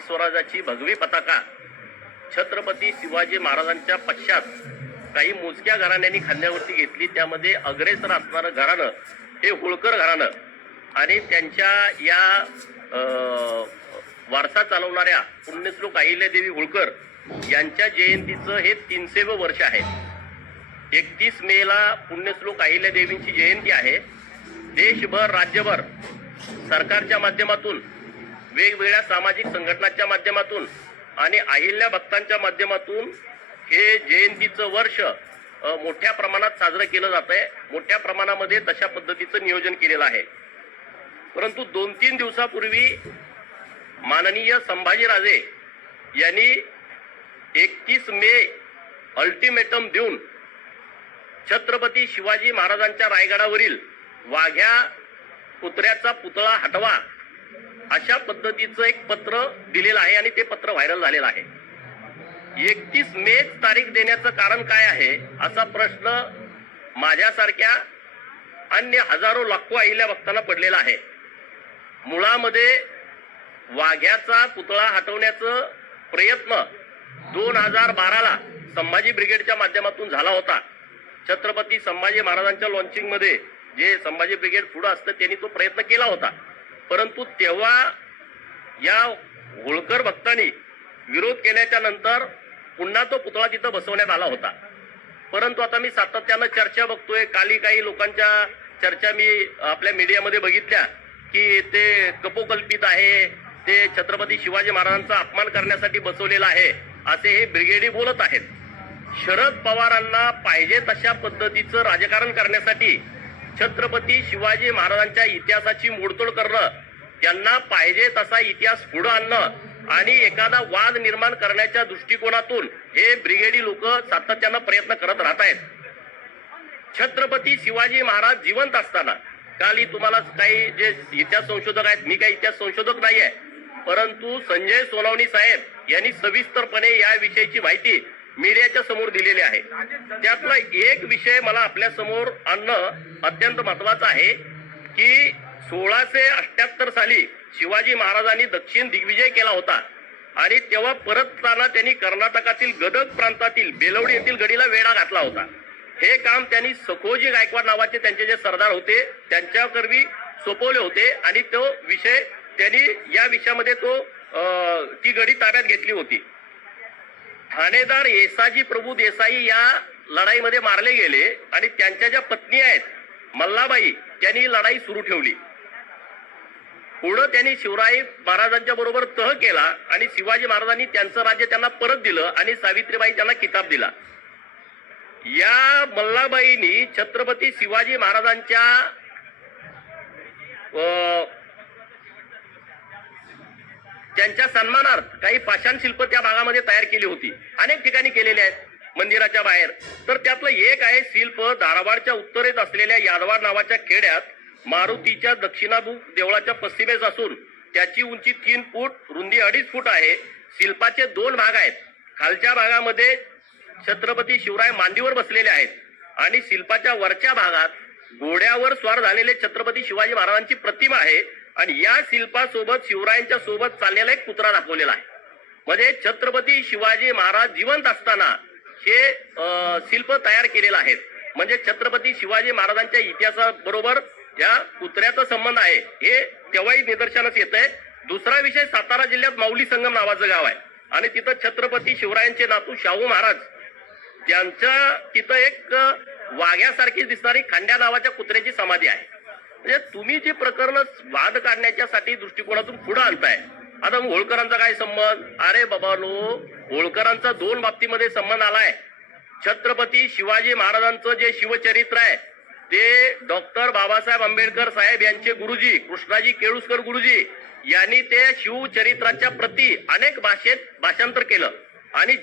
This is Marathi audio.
स्वराजाची भगवी पताका. छत्रपती शिवाजी महाराजांच्या पश्चात काही मोजक्या घराण्यांनी खांद्यावरती घेतली. त्यामध्ये अग्रेसर असणारं घराणं हे होळकर घराणं आणि त्यांच्या या वारसा चालवणाऱ्या पुण्यश्लोक अहिल्यादेवी होळकर यांच्या जयंतीचं हे तीनशेवं वर्ष आहे. एकतीस मेला पुण्यश्लोक अहिल्यादेवींची जयंती आहे. देशभर राज्यभर सरकारच्या माध्यमातून वेगवेगळ्या सामाजिक संघटनांच्या माध्यमातून आणि अहिल्या भक्तांच्या माध्यमातून हे जयंतीचं वर्ष मोठ्या प्रमाणात साजरं केलं जात आहे मोठ्या प्रमाणामध्ये तशा पद्धतीचं नियोजन केलेलं आहे. परंतु दोन तीन दिवसापूर्वी माननीय संभाजीराजे यांनी एकतीस मे अल्टिमेटम देऊन छत्रपती शिवाजी महाराजांच्या रायगडावरील वाघ्या कुत्र्याचा पुतळा हटवा अशा पद्धतीचं एक पत्र दिलेलं आहे आणि ते पत्र व्हायरल झालेलं आहे. एकतीस मे तारीख देण्याचं कारण काय आहे? असा प्रश्न माझ्यासारख्या अन्य हजारो लाखो अहिल्या भक्तांना पडलेला आहे. मुळामध्ये वाघ्याचा पुतळा हटवण्याचं प्रयत्न दोन हजार बाराला संभाजी ब्रिगेडच्या माध्यमातून झाला होता. छत्रपती संभाजी महाराजांच्या लॉन्चिंगमध्ये जे संभाजी ब्रिगेड पुढं असतं त्यांनी तो प्रयत्न केला होता. परंतु तेव्हा या होळकर भक्तांनी विरोध केल्याच्यानंतर पुन्हा तो पुतळा तिथं बसवण्यात आला होता. परंतु आता मी सातत्यानं चर्चा बघतोय. काली काही लोकांच्या चर्चा मी आपल्या मीडियामध्ये बघितल्या की ते कपोकल्पित आहे. ते छत्रपती शिवाजी महाराजांचा अपमान करण्यासाठी बसवलेलं आहे. असे हे ब्रिगेडी बोलत आहेत. शरद पवारांना पाहिजे तशा पद्धतीचं राजकारण करण्यासाठी छत्रपती शिवाजी महाराजांच्या इतिहासाची मोडतोड करणं त्यांना पाहिजे तसा इतिहास पुढं आणणं आणि एखादा वाद निर्माण करण्याच्या दृष्टिकोनातून हे ब्रिगेडी लोक सातत्यानं प्रयत्न करत राहत आहेत. छत्रपती शिवाजी महाराज जिवंत असताना काल तुम्हाला काही जे इतिहास संशोधक आहेत मी काही इतिहास संशोधक नाही आहे परंतु संजय सोनावणी साहेब यांनी सविस्तरपणे या विषयीची माहिती मीडियाच्या समोर दिलेले आहे. त्यातला एक विषय मला आपल्यासमोर आणणं अत्यंत महत्वाचं आहे की सोळाशे अठ्याहत्तर साली शिवाजी महाराजांनी दक्षिण दिग्विजय केला होता. आणि तेव्हा परतताना त्यांनी कर्नाटकातील गदग प्रांतातील बेलवडी येथील गडीला वेढा घातला होता. हे काम त्यांनी सखोजी गायकवाड नावाचे त्यांचे जे सरदार होते त्यांच्याकरवी सोपवले होते आणि तो विषय त्यांनी या विषयामध्ये तो ती गडी ताब्यात घेतली होती. ठाणेदार येसाजी प्रभू देसाई या लढाईमध्ये मारले गेले आणि त्यांच्या ज्या पत्नी आहेत मल्लाबाई त्यांनी लढाई सुरू ठेवली. पुढं त्यांनी शिवराय महाराजांच्या बरोबर तह केला आणि शिवाजी महाराजांनी त्यांचं राज्य त्यांना परत दिलं आणि सावित्रीबाई त्यांना किताब दिला. या मल्लाबाईंनी छत्रपती शिवाजी महाराजांच्या त्यांच्या सन्मानार्थ काही पाषाण शिल्प त्या भागामध्ये तयार केली होती. अनेक ठिकाणी केलेली आहेत. मंदिराच्या बाहेर. तर त्यातलं एक आहे शिल्प धारवाडच्या उत्तरेत असलेल्या यादवाड नावाच्या खेड्यात मारुतीच्या दक्षिणाभू देवळाच्या पश्चिमेस असून त्याची उंची तीन फूट रुंदी अडीच फूट आहे. शिल्पाचे दोन भाग आहेत. खालच्या भागामध्ये छत्रपती शिवराय मांडीवर बसलेले आहेत आणि शिल्पाच्या वरच्या भागात घोड्यावर स्वार झालेले छत्रपती शिवाजी महाराजांची प्रतिमा आहे. आणि या शिल्पासोबत शिवरायांच्या सोबत चाललेला एक पुतळा दाखवलेला आहे. म्हणजे छत्रपती शिवाजी महाराज जिवंत असताना हे अं, शिल्प तयार केलेलं आहे. म्हणजे छत्रपती शिवाजी महाराजांच्या इतिहासाबरोबर या पुतळ्याचा संबंध आहे हे तेव्हाही निदर्शनास येत आहे दुसरा विषय सातारा जिल्ह्यात माऊली संगम नावाचं गाव आहे. आणि तिथं छत्रपती शिवरायांचे नातू शाहू महाराज त्यांच्या तिथं एक वाघ्यासारखी दिसणारी खांड्या नावाच्या कुत्र्याची समाधी आहे. म्हणजे तुम्ही जी प्रकरण वाद काढण्याच्यासाठी दृष्टिकोनातून पुढे आणताय आता होळकरांचा काय संबंध? अरे बाबा नो होळकरांचा दोन बाबतीमध्ये संबंध आलाय. छत्रपती शिवाजी महाराजांचं जे शिवचरित्र आहे ते डॉक्टर बाबासाहेब आंबेडकर साहेब यांचे गुरुजी कृष्णाजी केळुसकर गुरुजी यांनी ते शिवचरित्राच्या प्रती अनेक भाषेत भाषांतर केलं. आणि